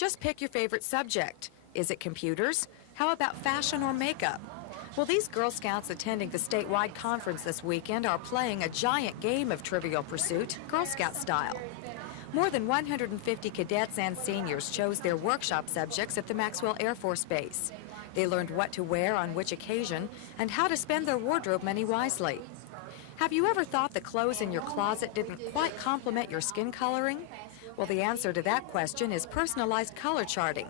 Just pick your favorite subject. Is it computers? How about fashion or makeup? Well, these Girl Scouts attending the statewide conference this weekend are playing a giant game of Trivial Pursuit, Girl Scout style. More than 150 cadets and seniors chose their workshop subjects at the Maxwell Air Force Base. They learned what to wear on which occasion and how to spend their wardrobe money wisely. Have you ever thought the clothes in your closet didn't quite complement your skin coloring? Well, the answer to that question is personalized color charting.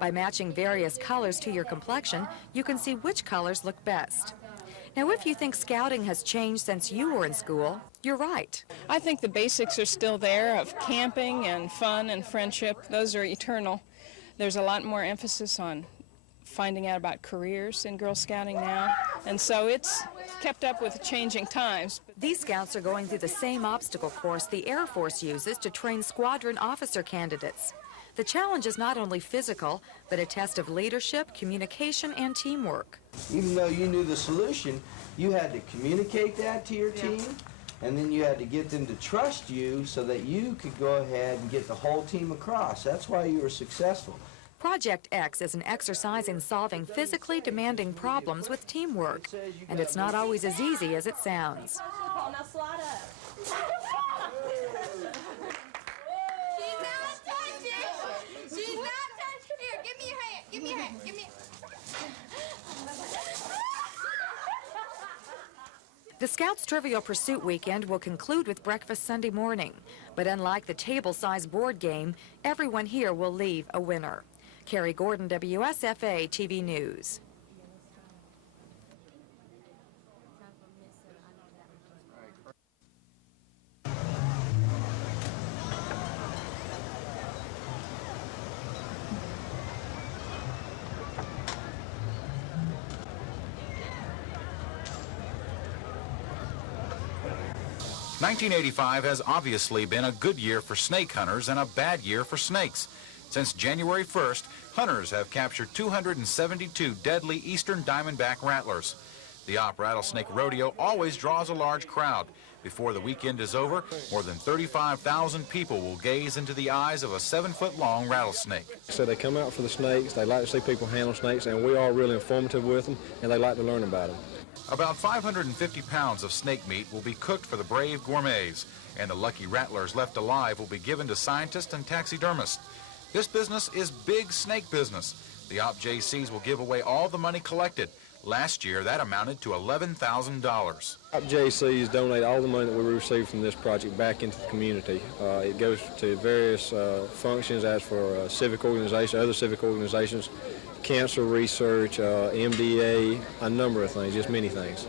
By matching various colors to your complexion, you can see which colors look best. Now, if you think scouting has changed since you were in school, you're right. I think the basics are still there of camping and fun and friendship. Those are eternal. There's a lot more emphasis on finding out about careers in Girl Scouting now, and so it's kept up with changing times. These scouts are going through the same obstacle course the Air Force uses to train squadron officer candidates. The challenge is not only physical, but a test of leadership, communication, and teamwork. Even though you knew the solution, you had to communicate that to your team, and then you had to get them to trust you so that you could go ahead and get the whole team across. That's why you were successful. Project X is an exercise in solving physically demanding problems with teamwork, and it's not always as easy as it sounds. Now slide up. She's not touching. She's not touching. Here, give me your hand. Give me your hand. Give me. The Scouts Trivial Pursuit weekend will conclude with breakfast Sunday morning, but unlike the table-sized board game, everyone here will leave a winner. Carrie Gordon, WSFA TV News. $1985 has obviously been a good year for snake hunters and a bad year for snakes. Since January 1st, hunters have captured 272 deadly eastern diamondback rattlers. The Op Rattlesnake Rodeo always draws a large crowd. Before the weekend is over, more than 35,000 people will gaze into the eyes of a 7-foot-long rattlesnake. So they come out for the snakes, they like to see people handle snakes, and we are really informative with them, and they like to learn about them. About 550 pounds of snake meat will be cooked for the brave gourmets, and the lucky rattlers left alive will be given to scientists and taxidermists. This business is big snake business. The Op JCs will give away all the money collected. Last year, that amounted to $11,000. Op JCs donate all the money that we receive from this project back into the community. It goes to various functions, as for civic organizations, other civic organizations, cancer research, MDA, a number of things, just many things.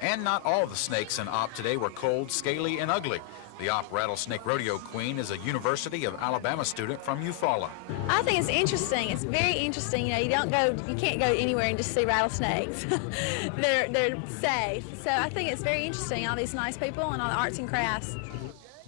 And not all the snakes in Op today were cold, scaly, and ugly. The Op Rattlesnake Rodeo Queen is a University of Alabama student from Eufaula. I think it's interesting. It's very interesting. You know, you can't go anywhere and just see rattlesnakes. they're safe. So I think it's very interesting, all these nice people and all the arts and crafts.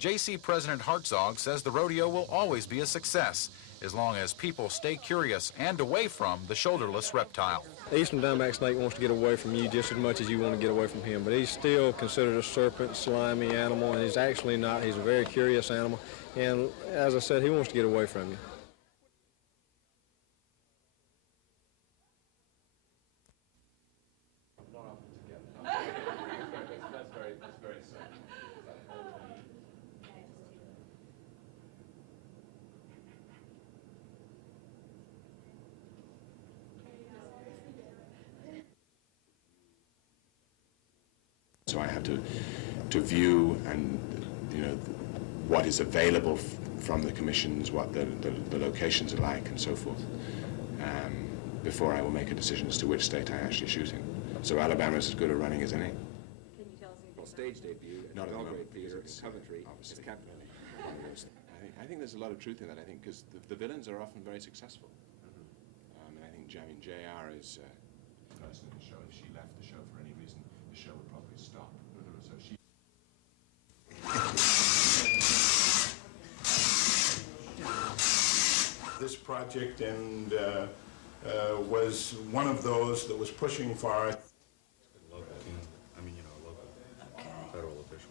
JC President Hartzog says the rodeo will always be a success, as long as people stay curious and away from the shoulderless reptile. The eastern diamondback snake wants to get away from you just as much as you want to get away from him, but he's still considered a serpent, slimy animal, and he's actually not. He's a very curious animal, and as I said, he wants to get away from you. So I have to view and, what is available from the commissions, what the locations are like, and so forth, before I will make a decision as to which state I actually shoot in. So Alabama is as good a running as any. Can you tell us? Well, stage debut at the Belgrade Theater in Coventry. Obviously. I think there's a lot of truth in that. I think because the villains are often very successful, and I think JR is. Person in the show, if she left the show for any reason, the show would probably stop. So she. This project and was one of those that was pushing for it. Local, local federal official.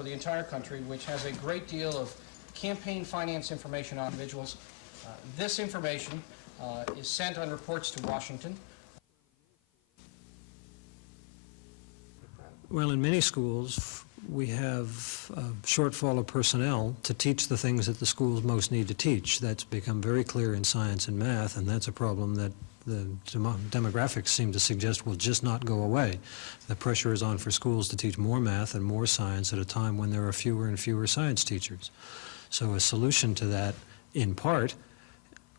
for the entire country, which has a great deal of campaign finance information on individuals. This information is sent on reports to Washington. Well, in many schools, we have a shortfall of personnel to teach the things that the schools most need to teach. That's become very clear in science and math, and that's a problem that the demographics seem to suggest will just not go away. The pressure is on for schools to teach more math and more science at a time when there are fewer and fewer science teachers. So a solution to that, in part,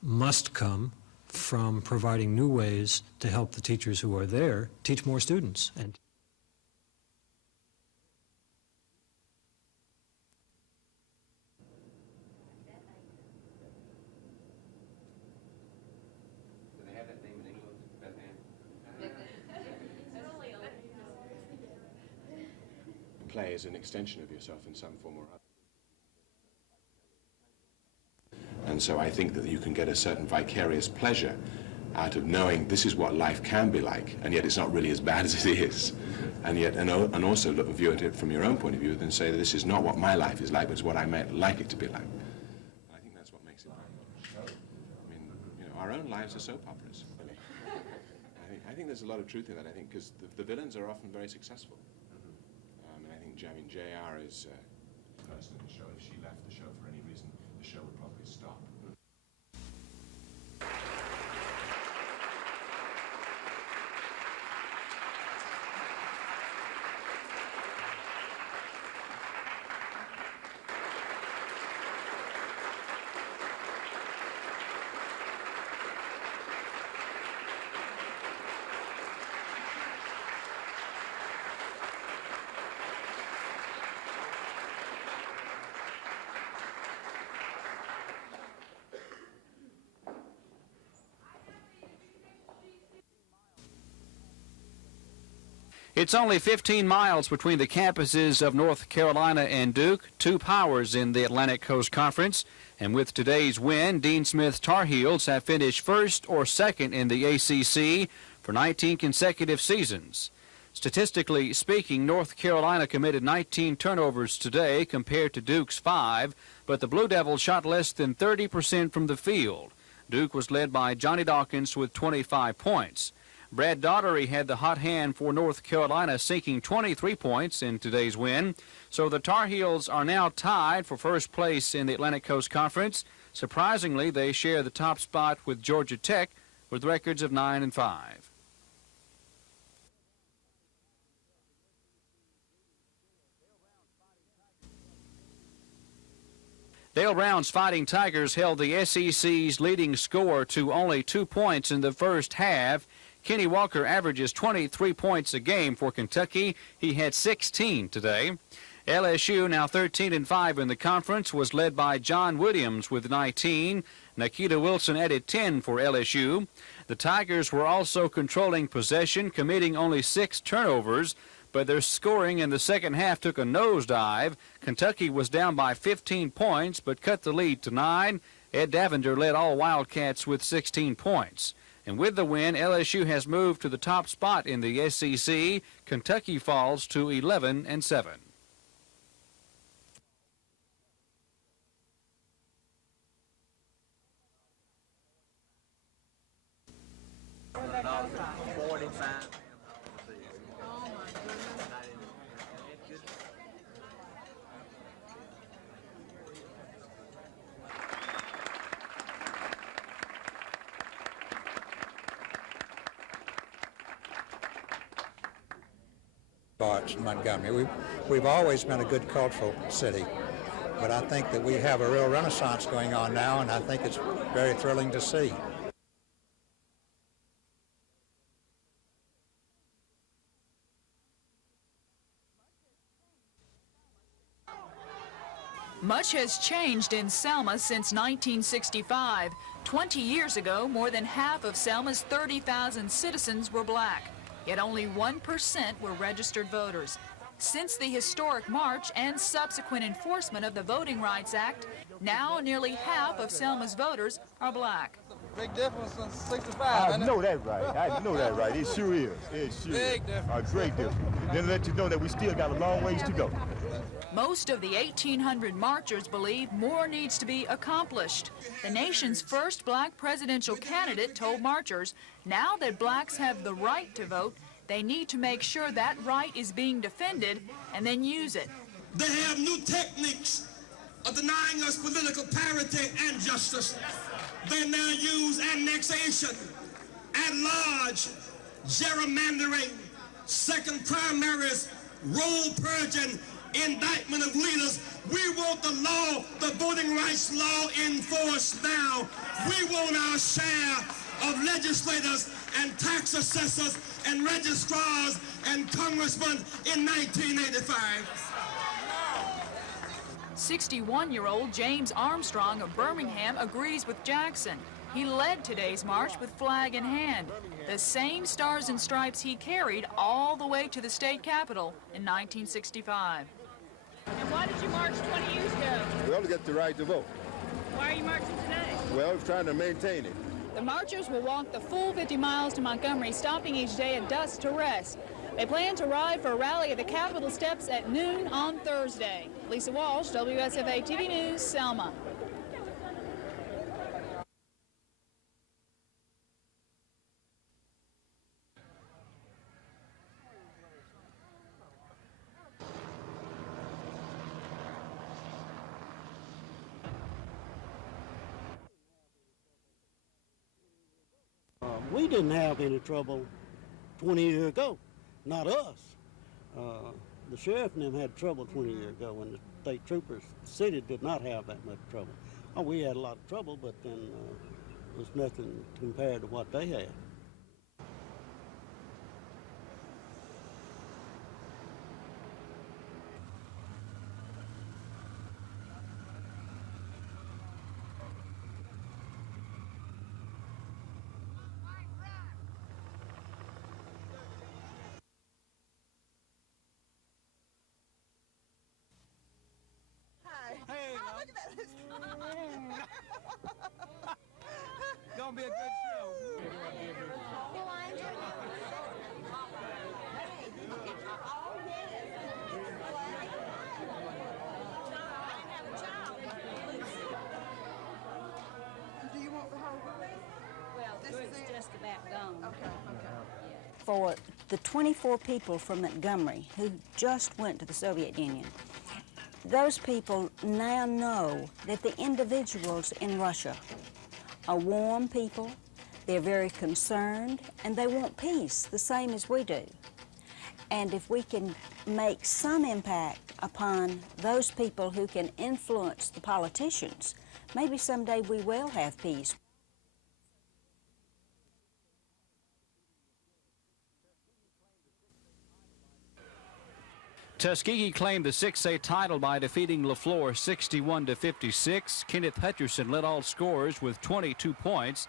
must come from providing new ways to help the teachers who are there teach more students. And play as an extension of yourself in some form or other. And so I think that you can get a certain vicarious pleasure out of knowing this is what life can be like, and yet it's not really as bad as it is. And yet, and also view it from your own point of view and say that this is not what my life is like, but it's what I might like it to be like. And I think that's what makes it fun. I mean, you know, our own lives are soap operas, really. I think there's a lot of truth in that, I think, because the villains are often very successful. And I think JR is a person in the show. If she left the show for any reason, the show would probably stop. It's only 15 miles between the campuses of North Carolina and Duke, two powers in the Atlantic Coast Conference. And with today's win, Dean Smith Tar Heels have finished first or second in the ACC for 19 consecutive seasons. Statistically speaking, North Carolina committed 19 turnovers today compared to Duke's 5, but the Blue Devils shot less than 30% from the field. Duke was led by Johnny Dawkins with 25 points. Brad Daugherty had the hot hand for North Carolina, sinking 23 points in today's win. So the Tar Heels are now tied for first place in the Atlantic Coast Conference. Surprisingly, they share the top spot with Georgia Tech with records of 9 and 5. Dale Brown's Fighting Tigers held the SEC's leading scorer to only 2 points in the first half. Kenny Walker averages 23 points a game for Kentucky. He had 16 today. LSU, now 13 and 5 in the conference, was led by John Williams with 19. Nikita Wilson added 10 for LSU. The Tigers were also controlling possession, committing only 6 turnovers, but their scoring in the second half took a nosedive. Kentucky was down by 15 points, but cut the lead to 9. Ed Davender led all Wildcats with 16 points. And with the win, LSU has moved to the top spot in the SEC. Kentucky falls to 11 and 7. Montgomery. We've always been a good cultural city, but I think that we have a real renaissance going on now, and I think it's very thrilling to see. Much has changed in Selma since 1965. 20 years ago, more than half of Selma's 30,000 citizens were black. Yet only 1% were registered voters. Since the historic march and subsequent enforcement of the Voting Rights Act, now nearly half of Selma's voters are black. Big difference since 65. I know that right. I know that right. It sure is. It sure Big is. difference. A great difference. Then let you know that we still got a long ways to go. That's right. Most of the 1,800 marchers believe more needs to be accomplished. The nation's first black presidential candidate told marchers now that blacks have the right to vote, they need to make sure that right is being defended and then use it. They have new techniques of denying us political parity and justice. They now use annexation, at-large, gerrymandering, second primaries, roll purging, indictment of leaders. We want the law, the voting rights law enforced now. We want our share of legislators and tax assessors and registrars and congressmen in 1985. 61-year-old James Armstrong of Birmingham agrees with Jackson. He led today's march with flag in hand, the same stars and stripes he carried all the way to the state capitol in 1965. And why did you march 20 years ago? Well, to get the right to vote. Why are you marching today? Well, we're trying to maintain it. The marchers will walk the full 50 miles to Montgomery, stopping each day at dusk to rest. They plan to ride for a rally at the Capitol steps at noon on Thursday. Lisa Walsh, WSFA TV News, Selma. We didn't have any trouble 20 years ago, not us. The sheriff and them had trouble 20 years ago when the state troopers, the city did not have that much trouble. Oh, we had a lot of trouble, but then it was nothing compared to what they had. Gonna be a good show. Do you want the whole group? Well, This it's is it? just about gone. Okay. For the 24 people from Montgomery who just went to the Soviet Union, those people now know that the individuals in Russia are warm people, they're very concerned, and they want peace, the same as we do. And if we can make some impact upon those people who can influence the politicians, maybe someday we will have peace. Tuskegee claimed the 6A title by defeating LaFleur 61-56. Kenneth Hutcherson led all scorers with 22 points.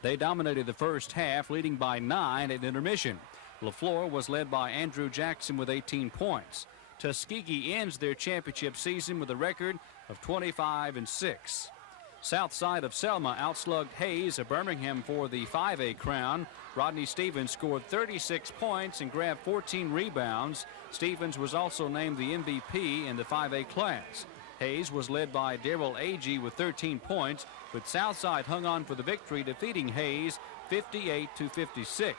They dominated the first half, leading by 9 at intermission. LaFleur was led by Andrew Jackson with 18 points. Tuskegee ends their championship season with a record of 25-6. South side of Selma outslugged Hayes of Birmingham for the 5A crown. Rodney Stevens scored 36 points and grabbed 14 rebounds. Stevens was also named the MVP in the 5A class. Hayes was led by Darrell Agee with 13 points, but Southside hung on for the victory, defeating Hayes 58-56.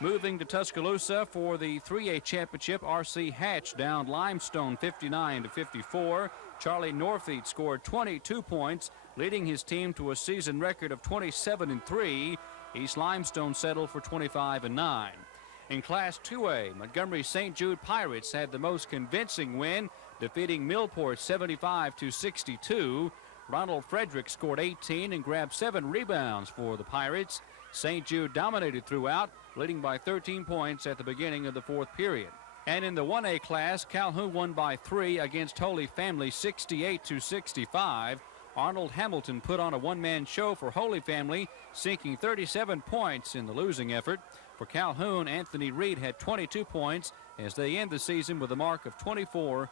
Moving to Tuscaloosa for the 3A championship, R.C. Hatch downed Limestone 59-54. Charlie Norfeet scored 22 points, leading his team to a season record of 27-3. East Limestone settled for 25-9. In Class 2A, Montgomery St. Jude Pirates had the most convincing win, defeating Millport 75-62. Ronald Frederick scored 18 and grabbed 7 rebounds for the Pirates. St. Jude dominated throughout, leading by 13 points at the beginning of the fourth period. And in the 1A class, Calhoun won by 3 against Holy Family 68-65. Arnold Hamilton put on a one-man show for Holy Family, sinking 37 points in the losing effort. For Calhoun, Anthony Reed had 22 points as they end the season with a mark of 24-4.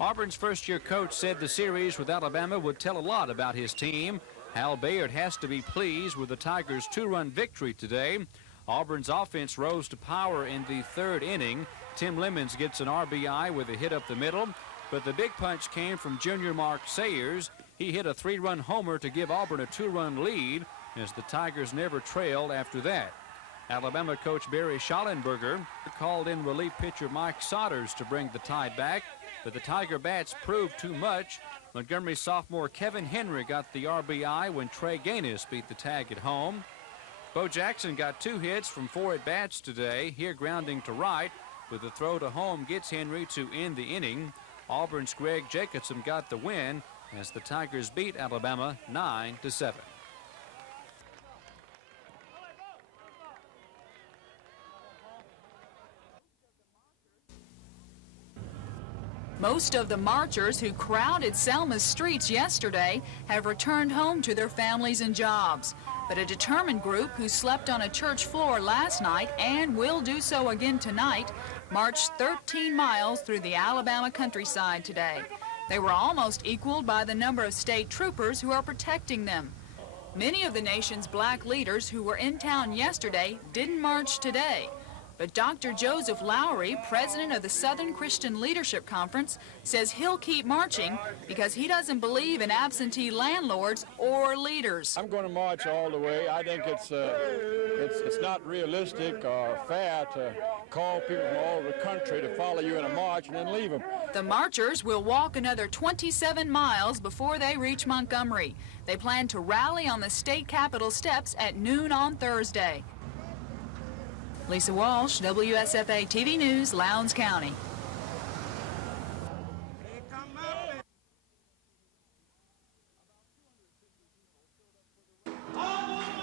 Auburn's first-year coach said the series with Alabama would tell a lot about his team. Hal Bayard has to be pleased with the Tigers' 2-run victory today. Auburn's offense rose to power in the third inning. Tim Lemons gets an RBI with a hit up the middle, but the big punch came from junior Mark Sayers. He hit a 3-run homer to give Auburn a 2-run lead as the Tigers never trailed after that. Alabama coach Barry Schallenberger called in relief pitcher Mike Sodders to bring the Tide back, but the Tiger bats proved too much. Montgomery sophomore Kevin Henry got the RBI when Trey Gaines beat the Tag at home. Bo Jackson got 2 hits from 4 at-bats today, here grounding to right, but the throw to home gets Henry to end the inning. Auburn's Greg Jacobson got the win as the Tigers beat Alabama 9-7. Most of the marchers who crowded Selma's streets yesterday have returned home to their families and jobs. But a determined group who slept on a church floor last night and will do so again tonight marched 13 miles through the Alabama countryside today. They were almost equaled by the number of state troopers who are protecting them. Many of the nation's black leaders who were in town yesterday didn't march today. But Dr. Joseph Lowry, president of the Southern Christian Leadership Conference, says he'll keep marching because he doesn't believe in absentee landlords or leaders. I'm going to march all the way. I think it's not realistic or fair to call people from all over the country to follow you in a march and then leave them. The marchers will walk another 27 miles before they reach Montgomery. They plan to rally on the state capitol steps at noon on Thursday. Lisa Walsh, WSFA TV News, Lowndes County.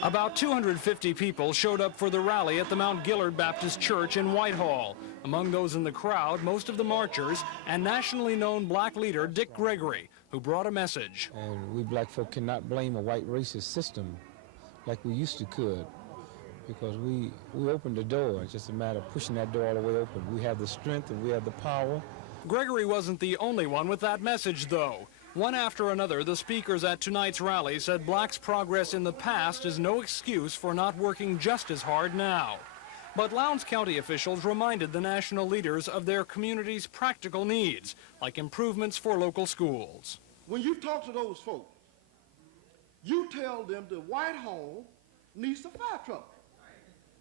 About 250 people showed up for the rally at the Mount Gillard Baptist Church in Whitehall. Among those in the crowd, most of the marchers and nationally known black leader Dick Gregory, who brought a message. And we black folk cannot blame a white racist system like we used to could, because we opened the door. It's just a matter of pushing that door all the way open. We have the strength and we have the power. Gregory wasn't the only one with that message, though. One after another, the speakers at tonight's rally said blacks' progress in the past is no excuse for not working just as hard now. But Lowndes County officials reminded the national leaders of their community's practical needs, like improvements for local schools. When you talk to those folks, you tell them that Whitehall needs a fire truck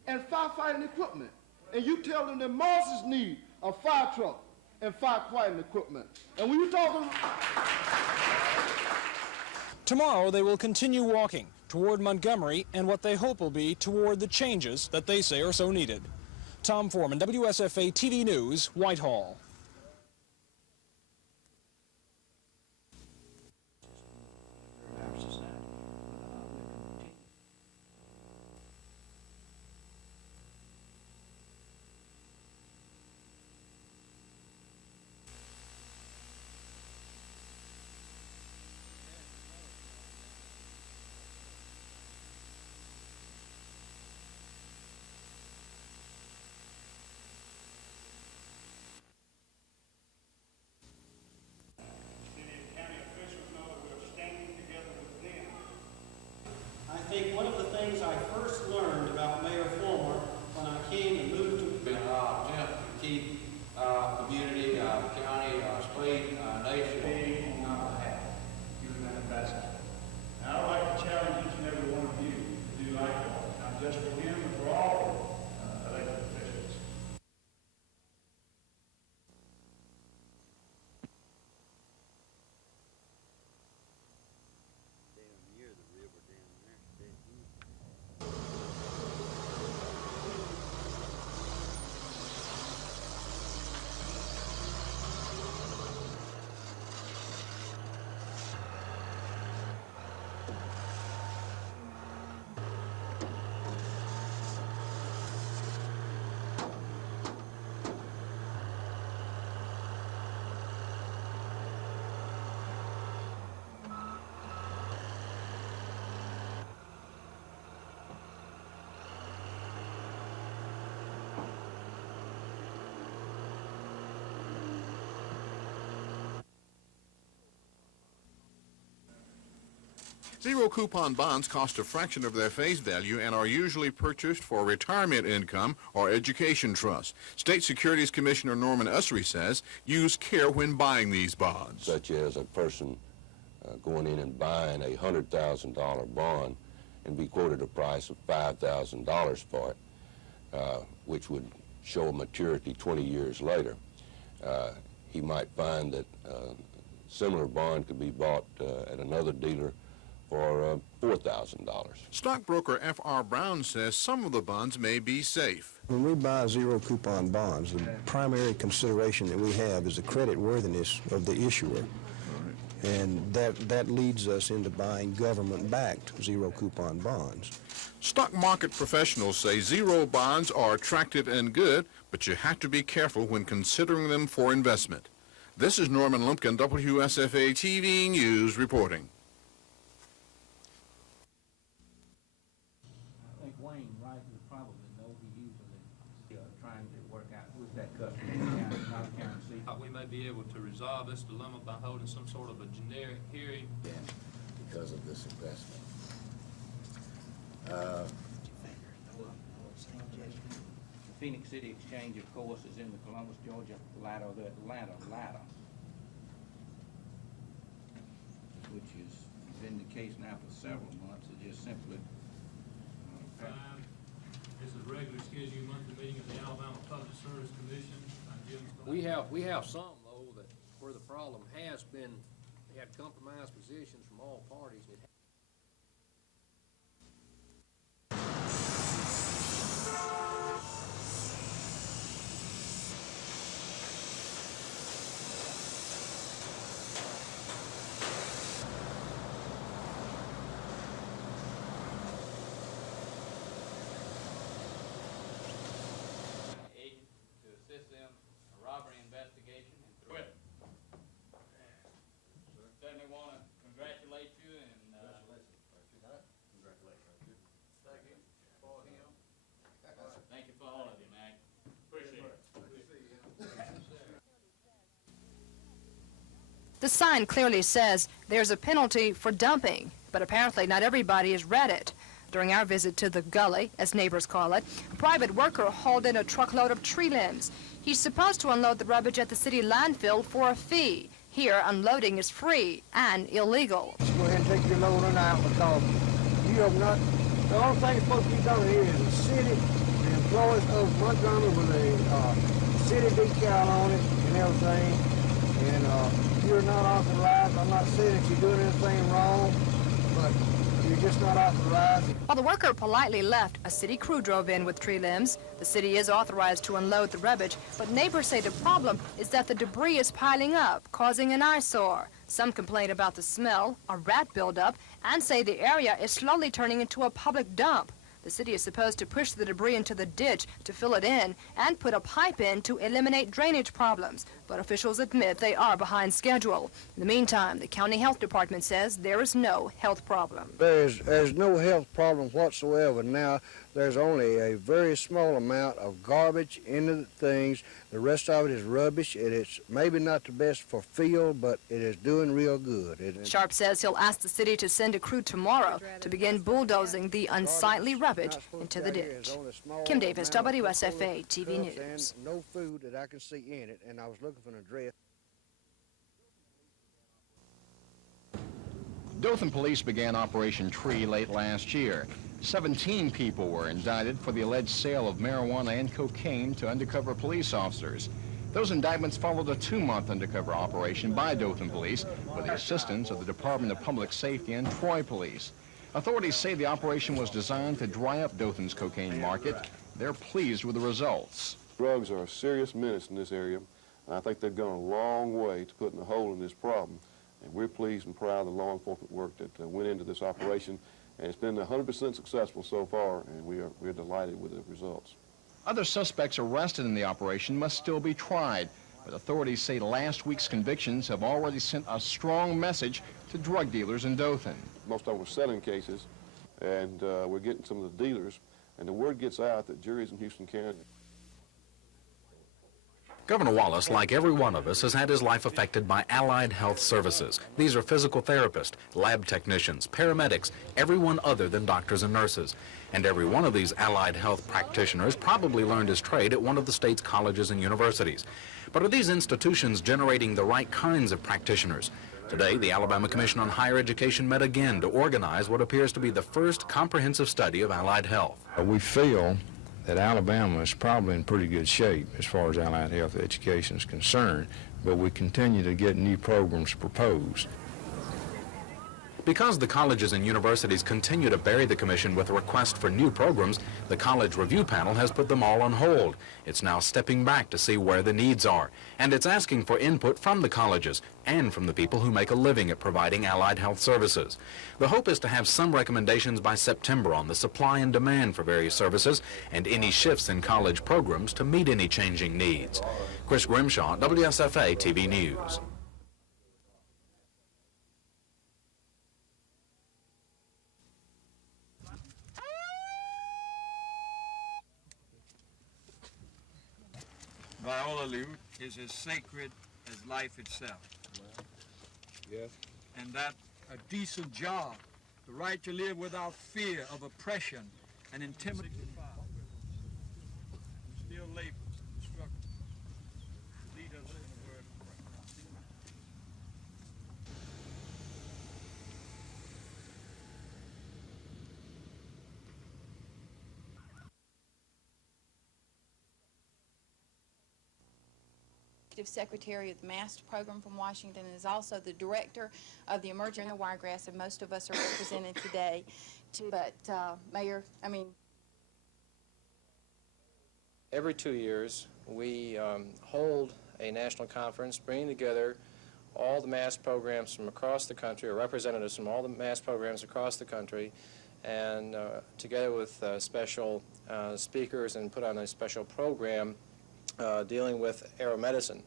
and firefighting equipment. And you tell them that Moses needs a fire truck and firefighting equipment. And when you talk to them... Tomorrow they will continue walking toward Montgomery and what they hope will be toward the changes that they say are so needed. Tom Foreman, WSFA TV News, Whitehall. I think one of the things I first learned about Mayor Fulmer when I came and moved to attempt to keep community, county, state, nation on my hat. You've been the best. And I would like to challenge each and every one of you to do likewise, not just for him, but for all elected officials. Zero coupon bonds cost a fraction of their face value and are usually purchased for retirement income or education trust. State Securities Commissioner Norman Usry says use care when buying these bonds. Such as a person going in and buying a $100,000 bond and be quoted a price of $5,000 for it, which would show a maturity 20 years later. He might find that similar bond could be bought at another dealer for $4,000. Stockbroker F.R. Brown says some of the bonds may be safe. When we buy zero coupon bonds, the primary consideration that we have is the credit worthiness of the issuer. And that leads us into buying government-backed zero coupon bonds. Stock market professionals say zero bonds are attractive and good, but you have to be careful when considering them for investment. This is Norman Lumpkin, WSFA TV News reporting. I think Wayne Wright would probably know. He usually trying to work out who's that customer in our county. We may be able to resolve this dilemma by holding some sort of a generic hearing. Yeah, because of this investment. The Phoenix City Exchange, of course, is in the Columbus, Georgia ladder, which has been the case now for several months. It just simply This is regular scheduled monthly meeting of the Alabama Public Service Commission. We have some, though, that where the problem has been, they had compromised positions from all parties. to assist them in a robbery investigation and threat. Certainly want to congratulate you and thank you for him. Thank you for all of you, man. Appreciate it. The sign clearly says there's a penalty for dumping, but apparently not everybody has read it. During our visit to the gully, as neighbors call it, a private worker hauled in a truckload of tree limbs. He's supposed to unload the rubbish at the city landfill for a fee. Here, unloading is free and illegal. Go ahead and take your load on out because you have not, the only thing supposed to be done here is the city, the employees of Montgomery with a city decal on it and everything. And you're not authorized. I'm not saying that you're doing anything wrong, but you're just not authorized. While the worker politely left, a city crew drove in with tree limbs. The city is authorized to unload the rubbish, but neighbors say the problem is that the debris is piling up, causing an eyesore. Some complain about the smell, a rat buildup, and say the area is slowly turning into a public dump. The city is supposed to push the debris into the ditch to fill it in and put a pipe in to eliminate drainage problems. But officials admit they are behind schedule. In the meantime, the county health department says there is no health problem. There's no health problem whatsoever now. There's only a very small amount of garbage into the things. The rest of it is rubbish. It's maybe not the best for field, but it is doing real good. Sharp says he'll ask the city to send a crew tomorrow to begin bulldozing the unsightly rubbish into the ditch. Kim Davis, WSFA TV News. No food that I can see in it, and I was looking for an address. Dothan police began Operation Tree late last year. 17 people were indicted for the alleged sale of marijuana and cocaine to undercover police officers. Those indictments followed a 2-month undercover operation by Dothan police with the assistance of the Department of Public Safety and Troy police. Authorities say the operation was designed to dry up Dothan's cocaine market. They're pleased with the results. Drugs are a serious menace in this area, and I think they've gone a long way to putting a hold on this problem. And we're pleased and proud of the law enforcement work that went into this operation. And it's been 100% successful so far, and we're delighted with the results. Other suspects arrested in the operation must still be tried, but authorities say last week's convictions have already sent a strong message to drug dealers in Dothan. Most of them were selling cases, and we're getting some of the dealers, and the word gets out that juries in Houston County. Governor Wallace, like every one of us, has had his life affected by allied health services. These are physical therapists, lab technicians, paramedics, everyone other than doctors and nurses. And every one of these allied health practitioners probably learned his trade at one of the state's colleges and universities. But are these institutions generating the right kinds of practitioners? Today, the Alabama Commission on Higher Education met again to organize what appears to be the first comprehensive study of allied health. We feel that Alabama is probably in pretty good shape as far as allied health education is concerned, but we continue to get new programs proposed. Because the colleges and universities continue to bury the commission with a request for new programs, the college review panel has put them all on hold. It's now stepping back to see where the needs are, and it's asking for input from the colleges and from the people who make a living at providing allied health services. The hope is to have some recommendations by September on the supply and demand for various services and any shifts in college programs to meet any changing needs. Chris Grimshaw, WSFA TV News. Viola is as sacred as life itself. Yes. And that a decent job, the right to live without fear of oppression and intimidation. Still labor, struggle. Lead us in the word of prayer. Secretary of the Master Program from Washington, and is also the director of the Emerging Wiregrass, and most of us are represented today. But Mayor, Every 2 years, we hold a national conference bringing together all the mass programs from across the country, or representatives from all the mass programs across the country, and together with special speakers, and put on a special program dealing with aeromedicine.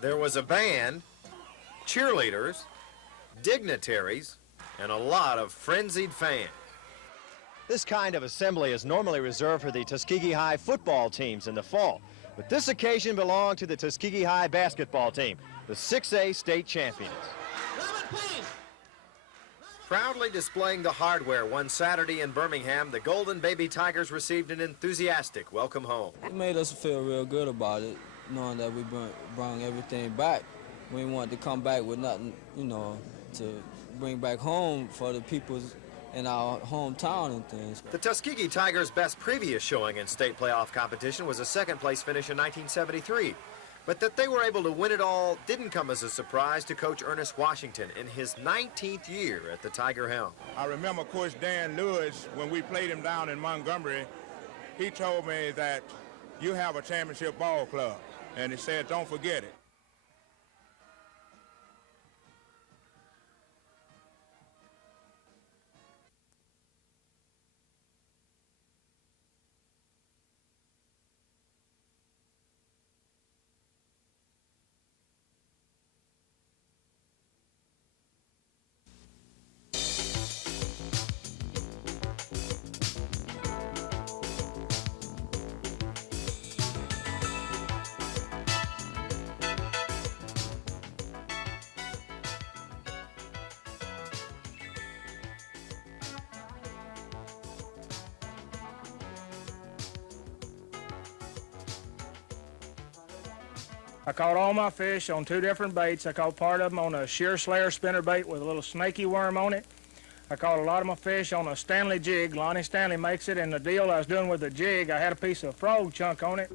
There was a band, cheerleaders, dignitaries, and a lot of frenzied fans. This kind of assembly is normally reserved for the Tuskegee High football teams in the fall, but this occasion belonged to the Tuskegee High basketball team, the 6A state champions. Proudly displaying the hardware one Saturday in Birmingham, the Golden Baby Tigers received an enthusiastic welcome home. It made us feel real good about it, knowing that we brought everything back. We wanted to come back with nothing, you know, to bring back home for the people in our hometown and things. The Tuskegee Tigers' best previous showing in state playoff competition was a second-place finish in 1973. But that they were able to win it all didn't come as a surprise to Coach Ernest Washington in his 19th year at the Tiger helm. I remember Coach Dan Lewis, when we played him down in Montgomery, he told me that you have a championship ball club, and he said, don't forget it. I caught all my fish on 2 different baits. I caught part of them on a shear slayer spinner bait with a little snaky worm on it. I caught a lot of my fish on a Stanley jig. Lonnie Stanley makes it, and the deal I was doing with the jig, I had a piece of frog chunk on it.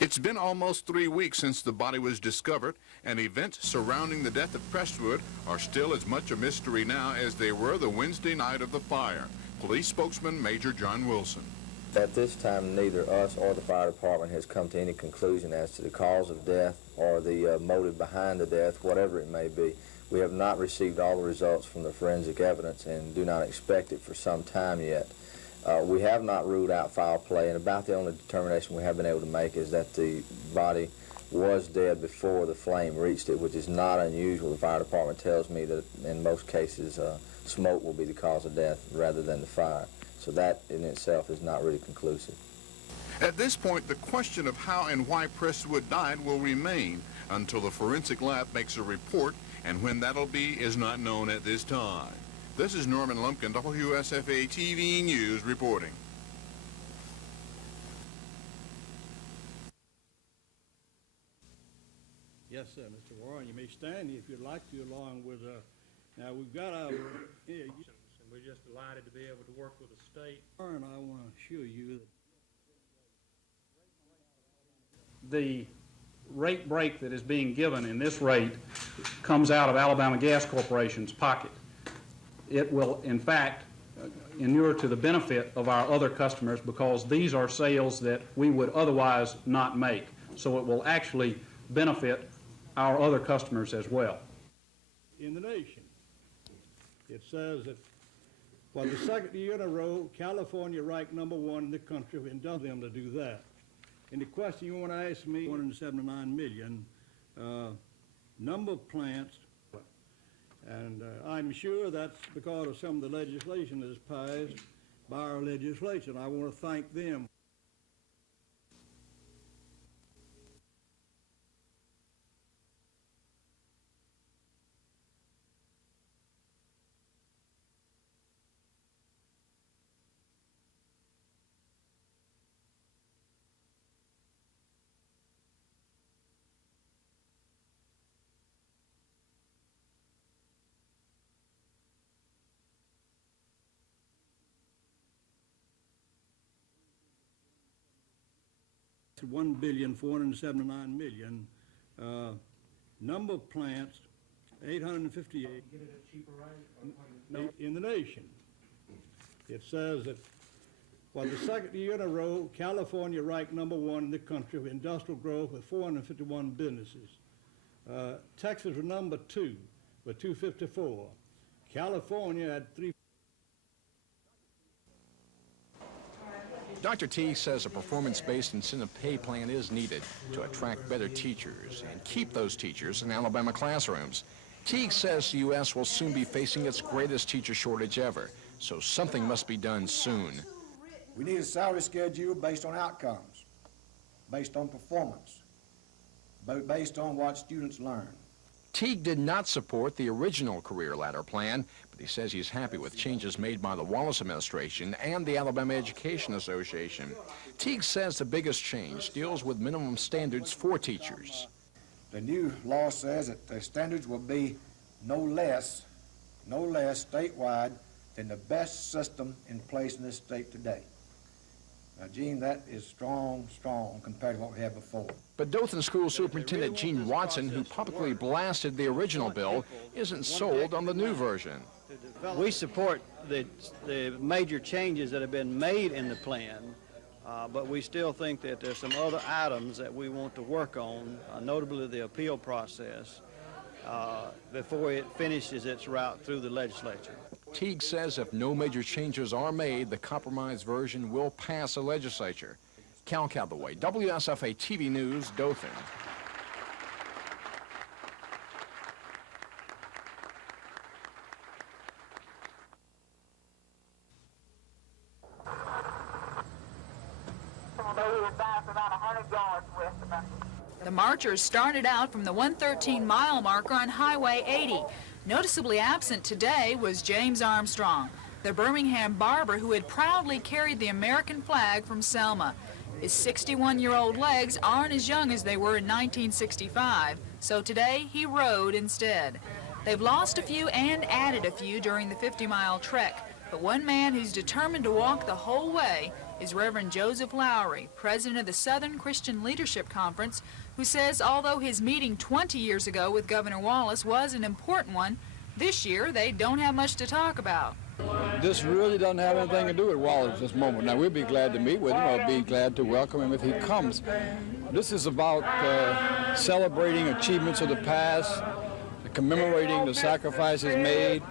It's been almost 3 weeks since the body was discovered, and events surrounding the death of Prestwood are still as much a mystery now as they were the Wednesday night of the fire. Police spokesman Major John Wilson. At this time, neither us or the fire department has come to any conclusion as to the cause of death or the motive behind the death, whatever it may be. We have not received all the results from the forensic evidence and do not expect it for some time yet. We have not ruled out foul play, and about the only determination we have been able to make is that the body was dead before the flame reached it, which is not unusual. The fire department tells me that in most cases smoke will be the cause of death rather than the fire. So that in itself is not really conclusive. At this point, the question of how and why Prestwood died will remain until the forensic lab makes a report, and when that'll be is not known at this time. This is Norman Lumpkin, WSFA TV News reporting. Yes, sir, Mr. Warren. You may stand if you'd like to, along with, now we've got our, and we're just delighted to be able to work with the state. And I want to assure you that the rate break that is being given in this rate comes out of Alabama Gas Corporation's pocket. It will, in fact, inure to the benefit of our other customers because these are sales that we would otherwise not make. So it will actually benefit our other customers as well. In the nation, it says that for the second year in a row, California ranked #1 in the country and does them to do that. And the question you want to ask me, 179 million, number of plants, and I'm sure that's because of some of the legislation that is passed by our legislature, and I want to thank them. $1,479,000,000. Number of plants, 858 in the nation. It says that for the second year in a row, California ranked #1 in the country with industrial growth with 451 businesses. Texas was #2 with 254. California had 3. Dr. Teague says a performance-based incentive pay plan is needed to attract better teachers and keep those teachers in Alabama classrooms. Teague says the U.S. will soon be facing its greatest teacher shortage ever, so something must be done soon. We need a salary schedule based on outcomes, based on performance, based on what students learn. Teague did not support the original career ladder plan, but he says he's happy with changes made by the Wallace administration and the Alabama Education Association. Teague says the biggest change deals with minimum standards for teachers. The new law says that the standards will be no less statewide than the best system in place in this state today. Now, Gene, that is strong compared to what we had before. But Dothan School Superintendent Gene Watson, who publicly blasted the original bill, isn't sold on the new version. We support the major changes that have been made in the plan, but we still think that there's some other items that we want to work on, notably the appeal process, before it finishes its route through the legislature. Teague says if no major changes are made, the compromise version will pass the legislature. Cal Calloway, WSFA TV News, Dothan. The marchers started out from the 113-mile marker on Highway 80. Noticeably absent today was James Armstrong, the Birmingham barber who had proudly carried the American flag from Selma. His 61-year-old legs aren't as young as they were in 1965, so today he rode instead. They've lost a few and added a few during the 50-mile trek, but one man who's determined to walk the whole way is Reverend Joseph Lowry, president of the Southern Christian Leadership Conference, who says although his meeting 20 years ago with Governor Wallace was an important one, this year they don't have much to talk about. This really doesn't have anything to do with Wallace at this moment. Now, we'll be glad to meet with him. I'll be glad to welcome him if he comes. This is about celebrating achievements of the past, commemorating the sacrifices made,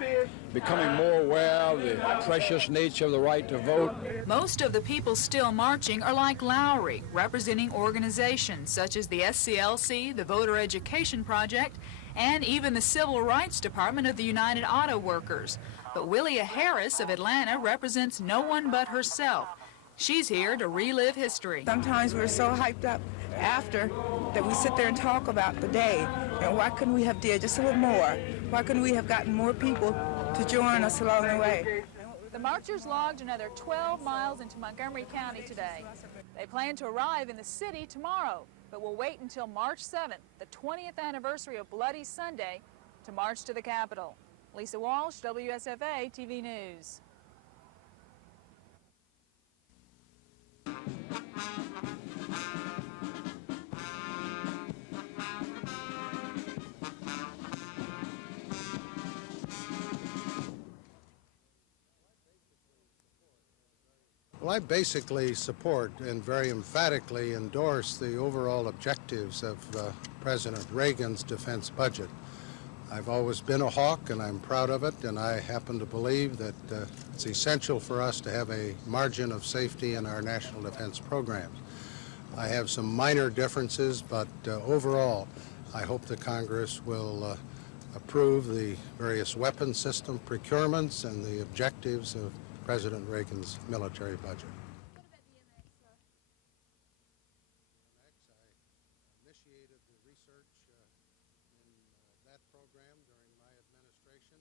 becoming more aware of the precious nature of the right to vote. Most of the people still marching are like Lowry, representing organizations such as the SCLC, the Voter Education Project, and even the Civil Rights Department of the United Auto Workers. But Willia Harris of Atlanta represents no one but herself. She's here to relive history. Sometimes we're so hyped up after that we sit there and talk about the day. And why couldn't we have did just a little more? Why couldn't we have gotten more people to join us along the way? The marchers logged another 12 miles into Montgomery County today. They plan to arrive in the city tomorrow, but will wait until March 7th, the 20th anniversary of Bloody Sunday, to march to the Capitol. Lisa Walsh, WSFA TV News. Well, I basically support and very emphatically endorse the overall objectives of President Reagan's defense budget. I've always been a hawk, and I'm proud of it, and I happen to believe that it's essential for us to have a margin of safety in our national defense programs. I have some minor differences, but overall, I hope the Congress will approve the various weapon system procurements and the objectives of President Reagan's military budget. I initiated the research in that program during my administration.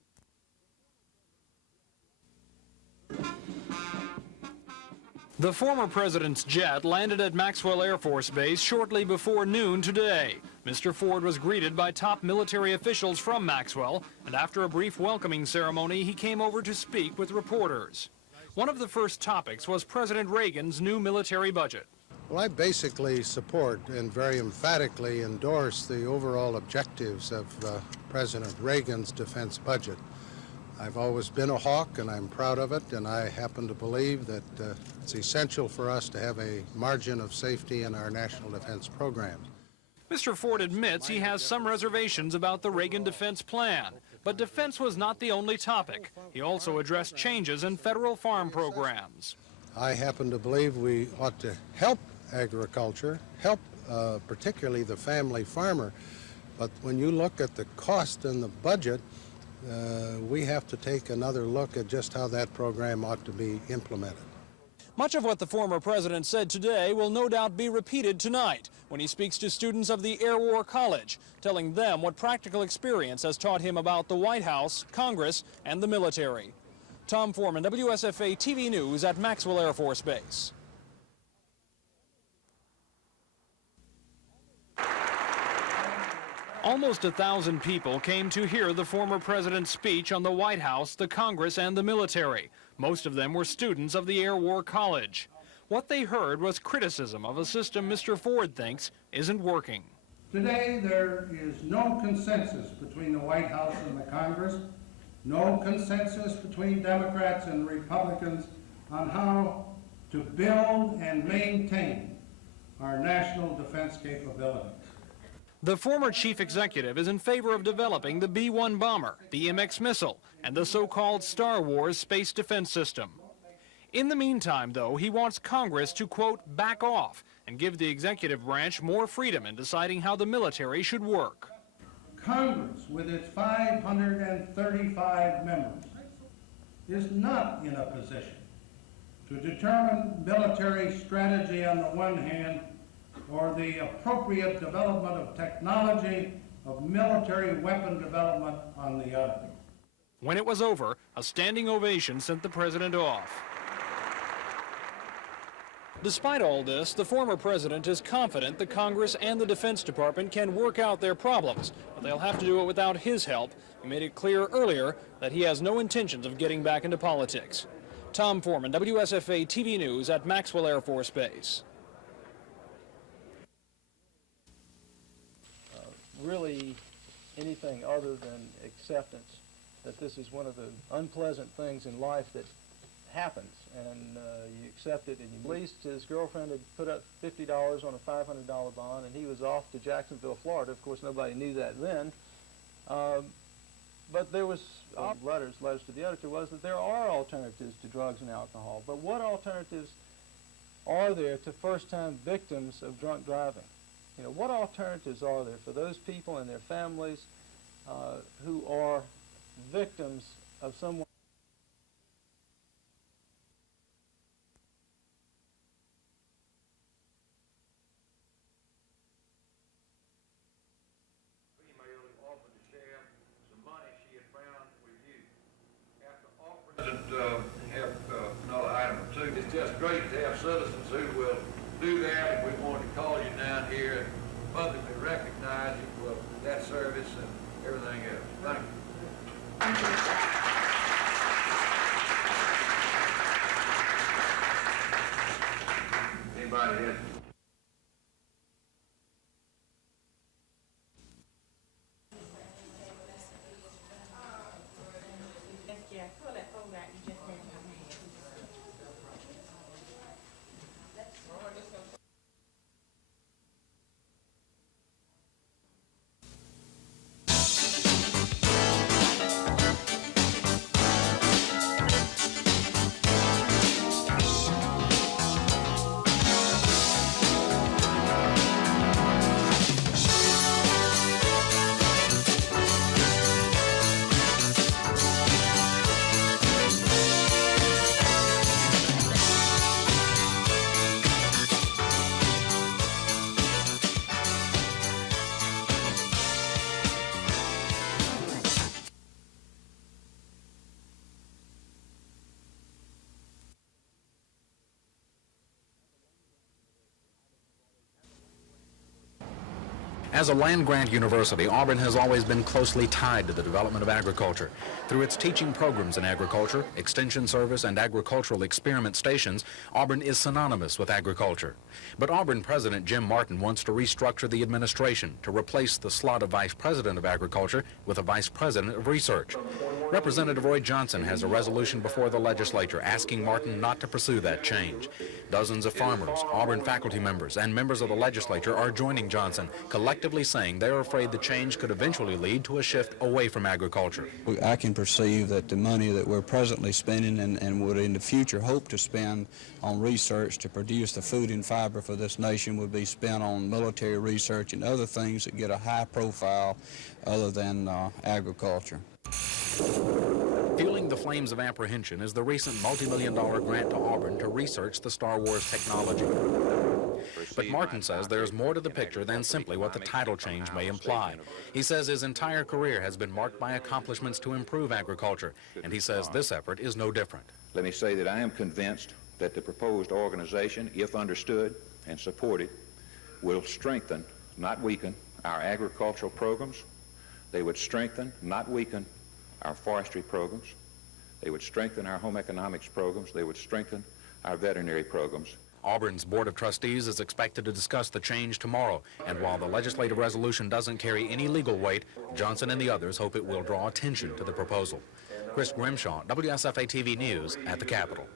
The former president's jet landed at Maxwell Air Force Base shortly before noon today. Mr. Ford was greeted by top military officials from Maxwell, and after a brief welcoming ceremony, he came over to speak with reporters. One of the first topics was President Reagan's new military budget. Well, I basically support and very emphatically endorse the overall objectives of President Reagan's defense budget. I've always been a hawk, and I'm proud of it, and I happen to believe that it's essential for us to have a margin of safety in our national defense programs. Mr. Ford admits he has some reservations about the Reagan defense plan, but defense was not the only topic. He also addressed changes in federal farm programs. I happen to believe we ought to help agriculture, help particularly the family farmer, but when you look at the cost and the budget, we have to take another look at just how that program ought to be implemented. Much of what the former president said today will no doubt be repeated tonight when he speaks to students of the Air War College, telling them what practical experience has taught him about the White House, Congress, and the military. Tom Foreman, WSFA TV News at Maxwell Air Force Base. Almost 1,000 people came to hear the former president's speech on the White House, the Congress, and the military. Most of them were students of the Air War College. What they heard was criticism of a system Mr. Ford thinks isn't working. Today, there is no consensus between the White House and the Congress, no consensus between Democrats and Republicans on how to build and maintain our national defense capabilities. The former chief executive is in favor of developing the B-1 bomber, the MX missile, and the so-called Star Wars space defense system. In the meantime, though, he wants Congress to, quote, back off and give the executive branch more freedom in deciding how the military should work. Congress, with its 535 members, is not in a position to determine military strategy on the one hand or the appropriate development of technology of military weapon development on the other. When it was over, a standing ovation sent the president off. Despite all this, the former president is confident the Congress and the Defense Department can work out their problems, but they'll have to do it without his help. He made it clear earlier that he has no intentions of getting back into politics. Tom Foreman, WSFA TV News at Maxwell Air Force Base. Really anything other than acceptance that this is one of the unpleasant things in life that happens, and you accept it, and you least his girlfriend had put up $50 on a $500 bond, and he was off to Jacksonville, Florida. Of course, nobody knew that then, but there was letters to the editor was that there are alternatives to drugs and alcohol, but what alternatives are there to first-time victims of drunk driving? You know, what alternatives are there for those people and their families who are victims of someone? Have another item or two. It's just great to have citizens who will do that, and we wanted to call you down here and publicly recognize you for that service and everything else. Thank you. Thank you. Anybody else? As a land-grant university, Auburn has always been closely tied to the development of agriculture. Through its teaching programs in agriculture, extension service, and agricultural experiment stations, Auburn is synonymous with agriculture. But Auburn President Jim Martin wants to restructure the administration to replace the slot of Vice President of Agriculture with a Vice President of Research. Representative Roy Johnson has a resolution before the legislature asking Martin not to pursue that change. Dozens of farmers, Auburn faculty members, and members of the legislature are joining Johnson, collectively saying they're afraid the change could eventually lead to a shift away from agriculture. I can perceive that the money that we're presently spending and would in the future hope to spend on research to produce the food and fiber for this nation would be spent on military research and other things that get a high profile other than agriculture. Fueling the flames of apprehension is the recent multi-million-dollar grant to Auburn to research the Star Wars technology. But Martin says there's more to the picture than simply what the title change may imply. He says his entire career has been marked by accomplishments to improve agriculture, and he says this effort is no different. Let me say that I am convinced that the proposed organization, if understood and supported, will strengthen, not weaken, our agricultural programs. They would strengthen, not weaken, our forestry programs. They would strengthen our home economics programs. They would strengthen our veterinary programs. Auburn's Board of Trustees is expected to discuss the change tomorrow, and while the legislative resolution doesn't carry any legal weight, Johnson and the others hope it will draw attention to the proposal. Chris Grimshaw, WSFA TV News at the Capitol.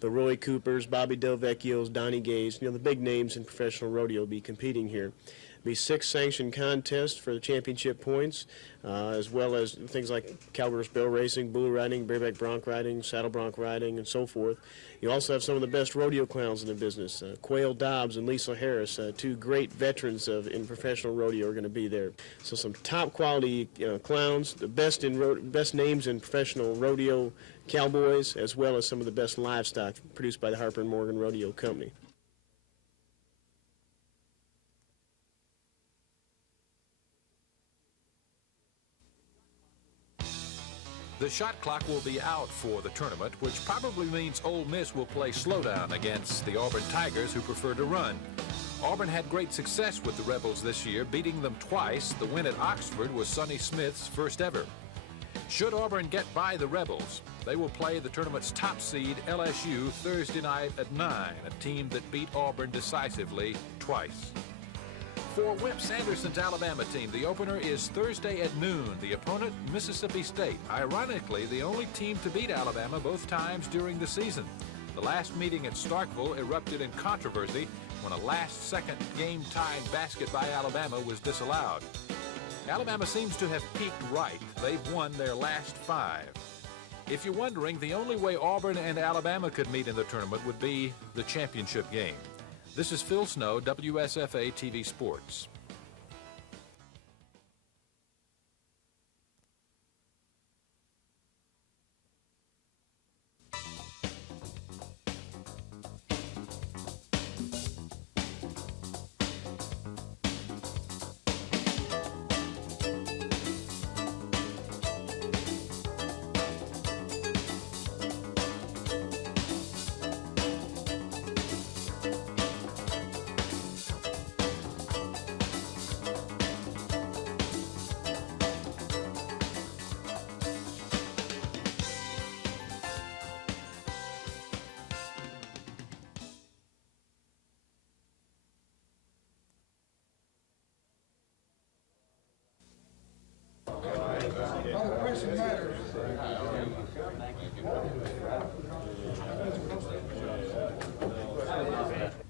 The Roy Coopers, Bobby Del Vecchios, Donnie Gays, the big names in professional rodeo will be competing here. There'll be 6 sanctioned contests for the championship points, as well as things like cowgirls barrel racing, bull riding, bareback bronc riding, saddle bronc riding, and so forth. You also have some of the best rodeo clowns in the business. Quail Dobbs and Lisa Harris, 2 great veterans in professional rodeo, are going to be there. So some top quality clowns, the best names in professional rodeo cowboys, as well as some of the best livestock produced by the Harper & Morgan Rodeo Company. The shot clock will be out for the tournament, which probably means Ole Miss will play slowdown against the Auburn Tigers, who prefer to run. Auburn had great success with the Rebels this year, beating them twice. The win at Oxford was Sonny Smith's first ever. Should Auburn get by the Rebels, they will play the tournament's top seed, LSU, Thursday night at 9, a team that beat Auburn decisively twice. For Wimp Sanderson's Alabama team, the opener is Thursday at noon. The opponent, Mississippi State. Ironically, the only team to beat Alabama both times during the season. The last meeting at Starkville erupted in controversy when a last-second game-tying basket by Alabama was disallowed. Alabama seems to have peaked right. They've won their last 5. If you're wondering, the only way Auburn and Alabama could meet in the tournament would be the championship game. This is Phil Snow, WSFA TV Sports.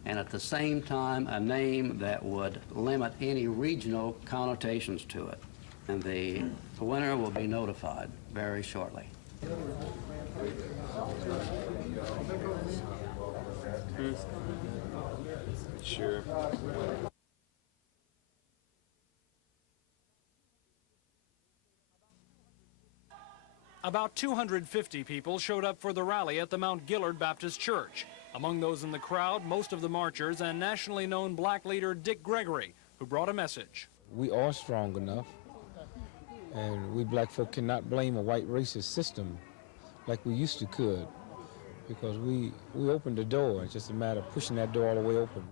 And at the same time, a name that would limit any regional connotations to it. And the winner will be notified very shortly. Sure. About 250 people showed up for the rally at the Mount Gillard Baptist Church. Among those in the crowd, most of the marchers and nationally known black leader Dick Gregory, who brought a message. We are strong enough, and we black folk cannot blame a white racist system like we used to could, because we opened the door. It's just a matter of pushing that door all the way open.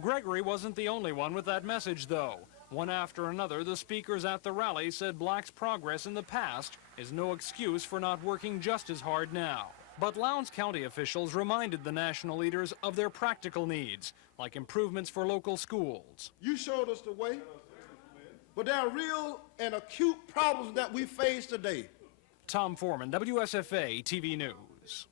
Gregory wasn't the only one with that message, though. One after another, the speakers at the rally said blacks' progress in the past is no excuse for not working just as hard now. But Lowndes County officials reminded the national leaders of their practical needs, like improvements for local schools. You showed us the way, but there are real and acute problems that we face today. Tom Foreman, WSFA TV News.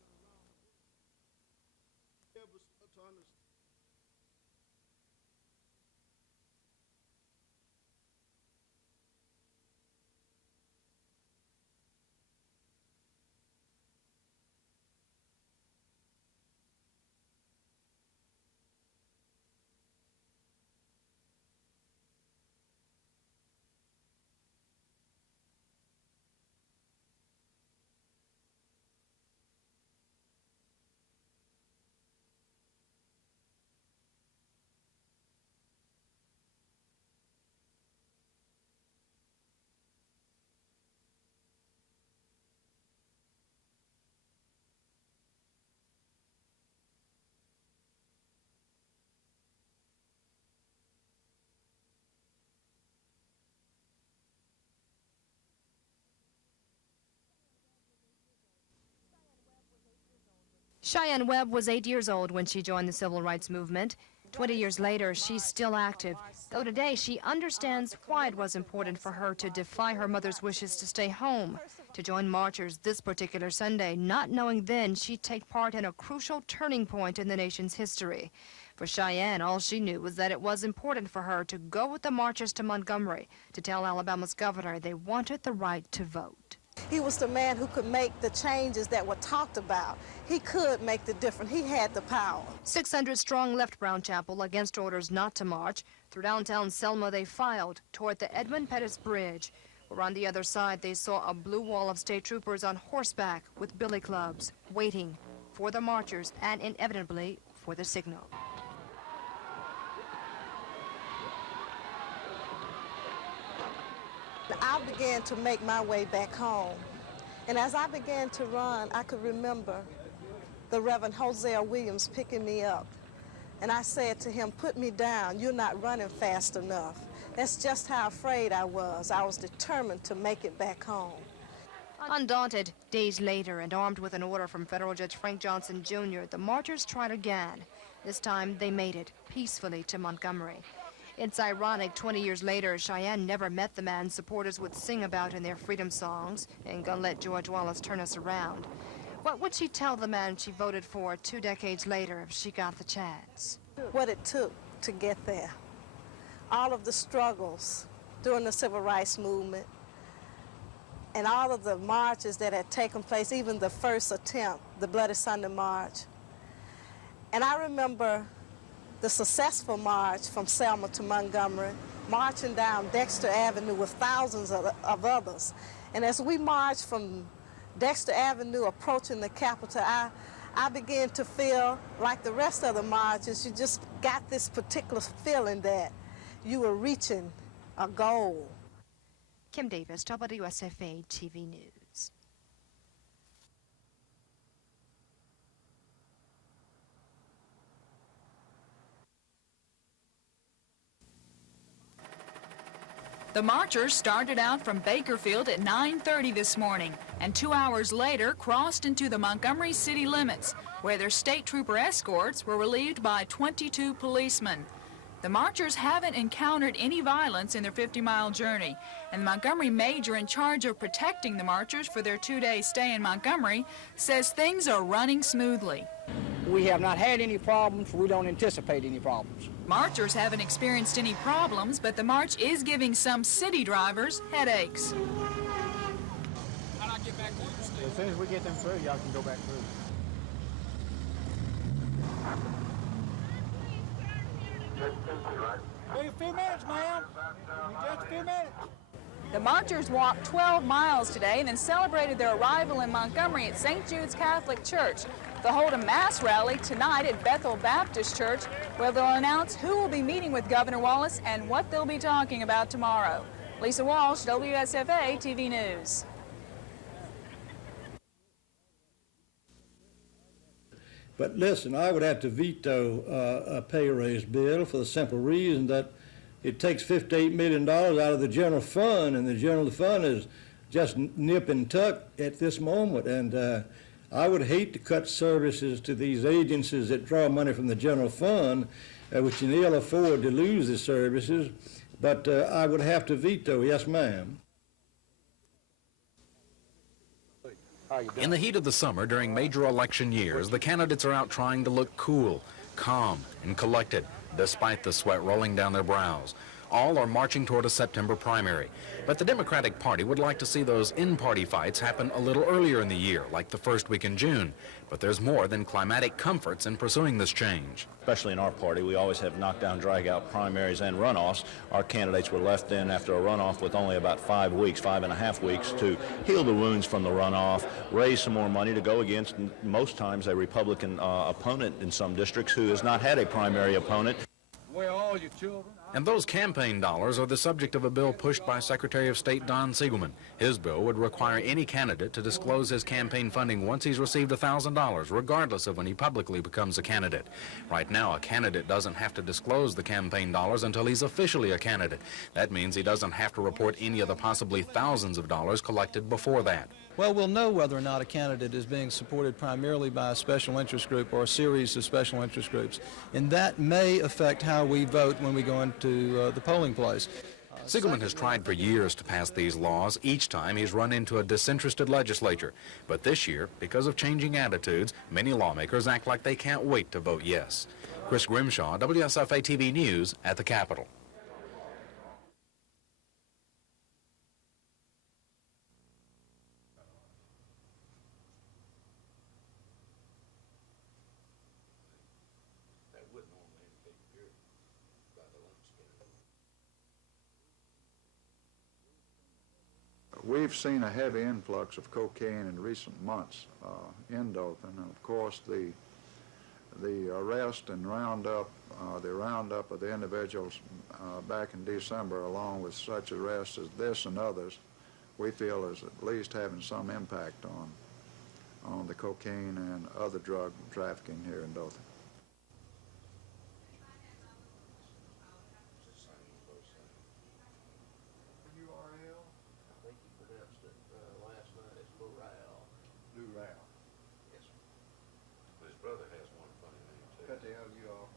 Cheyenne Webb was 8 years old when she joined the civil rights movement. 20 years later, she's still active, though today she understands why it was important for her to defy her mother's wishes to stay home, to join marchers this particular Sunday, not knowing then she'd take part in a crucial turning point in the nation's history. For Cheyenne, all she knew was that it was important for her to go with the marchers to Montgomery to tell Alabama's governor they wanted the right to vote. He was the man who could make the changes that were talked about. He could make the difference. He had the power. 600 strong left Brown Chapel against orders not to march. Through downtown Selma, they filed toward the Edmund Pettus Bridge, where on the other side they saw a blue wall of state troopers on horseback with billy clubs, waiting for the marchers and inevitably for the signal. I began to make my way back home. And as I began to run, I could remember the Reverend Hosea Williams picking me up. And I said to him, "Put me down. You're not running fast enough." That's just how afraid I was. I was determined to make it back home. Undaunted, days later and armed with an order from federal Judge Frank Johnson Jr., the marchers tried again. This time they made it peacefully to Montgomery. It's ironic, 20 years later, Cheyenne never met the man supporters would sing about in their freedom songs, and gonna let George Wallace turn us around. What would she tell the man she voted for 2 decades later if she got the chance? What it took to get there. All of the struggles during the civil rights movement, and all of the marches that had taken place, even the first attempt, the Bloody Sunday March. And I remember the successful march from Selma to Montgomery, marching down Dexter Avenue with thousands of others. And as we marched from Dexter Avenue approaching the Capitol, I began to feel like the rest of the marches, you just got this particular feeling that you were reaching a goal. Kim Davis, WSFA TV News. The marchers started out from Bakerfield at 9:30 this morning and 2 hours later crossed into the Montgomery city limits, where their state trooper escorts were relieved by 22 policemen. The marchers haven't encountered any violence in their 50-mile journey, and the Montgomery major in charge of protecting the marchers for their 2-day stay in Montgomery says things are running smoothly. We have not had any problems. We don't anticipate any problems. Marchers haven't experienced any problems, but the march is giving some city drivers headaches. As soon as we get them through, y'all can go back through. Wait a few minutes, ma'am. Just a few minutes. The marchers walked 12 miles today and then celebrated their arrival in Montgomery at St. Jude's Catholic Church. They'll hold a mass rally tonight at Bethel Baptist Church, where they'll announce who will be meeting with Governor Wallace and what they'll be talking about tomorrow. Lisa Walsh, WSFA TV News. But listen, I would have to veto a pay raise bill for the simple reason that it takes $58 million out of the general fund, and the general fund is just nip and tuck at this moment. And I would hate to cut services to these agencies that draw money from the general fund, which can ill afford to lose the services. But I would have to veto, yes, ma'am. In the heat of the summer during major election years, the candidates are out trying to look cool, calm, and collected, despite the sweat rolling down their brows. All are marching toward a September primary. But the Democratic Party would like to see those in-party fights happen a little earlier in the year, like the first week in June. But there's more than climatic comforts in pursuing this change. Especially in our party, we always have knockdown, drag-out primaries and runoffs. Our candidates were left in after a runoff with only about 5 weeks, 5.5 weeks, to heal the wounds from the runoff, raise some more money to go against, most times, a Republican opponent in some districts who has not had a primary opponent. Where are all your children? And those campaign dollars are the subject of a bill pushed by Secretary of State Don Siegelman. His bill would require any candidate to disclose his campaign funding once he's received $1,000, regardless of when he publicly becomes a candidate. Right now, a candidate doesn't have to disclose the campaign dollars until he's officially a candidate. That means he doesn't have to report any of the possibly thousands of dollars collected before that. Well, we'll know whether or not a candidate is being supported primarily by a special interest group or a series of special interest groups. And that may affect how we vote when we go into the polling place. Siegelman has tried for years to pass these laws. Each time he's run into a disinterested legislature. But this year, because of changing attitudes, many lawmakers act like they can't wait to vote yes. Chris Grimshaw, WSFA TV News at the Capitol. We've seen a heavy influx of cocaine in recent months in Dothan. And of course, the arrest and roundup of the individuals back in December, along with such arrests as this and others, we feel is at least having some impact on the cocaine and other drug trafficking here in Dothan. His brother has one funny name, too. Cut the hell you off.